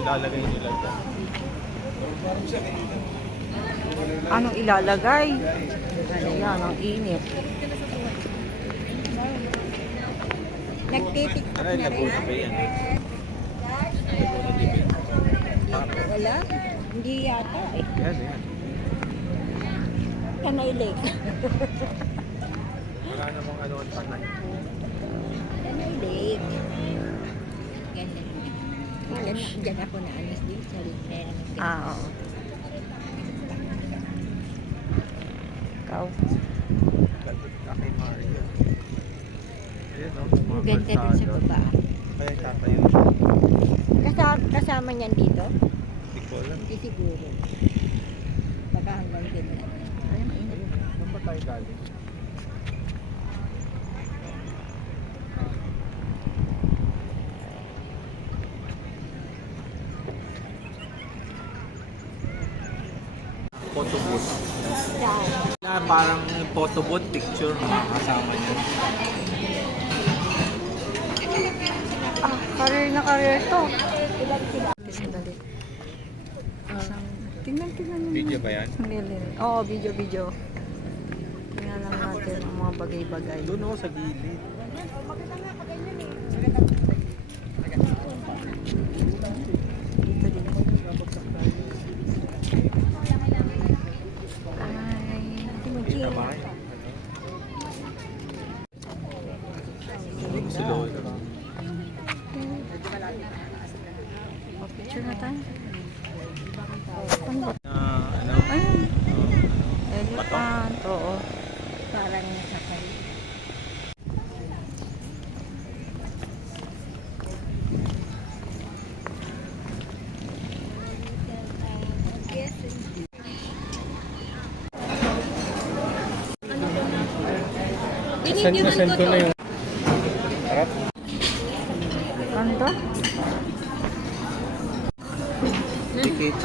ilalagay nila dyan. Anong ilalagay? Ayan, ang init. Nagtitiktok Ay, na rin. Laguna ba yan? Laguna di ba? Wala. Hindi yata eh. Yan, yan. Kanay Lake. Wala namang ano ang tanay. Kanay Lake. Ganda. Diyan ako na alis din sa Lake. Oo. Ikaw. Galit ka kay Mario. Ayan, no? Mga Ganda din sa kalsada. baba. Kaya tatayo. Kasama niyan dito? Hindi ko alam. Hindi siguro. Baka hanggang ganyan. Ay, mainit. Saan ba tayo galing? Photo booth. Na parang photo booth picture mga kasama niya. Ah, career to. Sandali. Tingnan mo. Video ba yan? Oo, video. Tingnan lang natin ang mga bagay-bagay. Doon ako sa gilid. Dito din. Ay, Kita ba kayo? Si Lola. picture na tayo. Ano ba? Ano? Ay, elephant. Oo. Parang nasakay. Send ko na yung... Harap? Ano to? Ticket.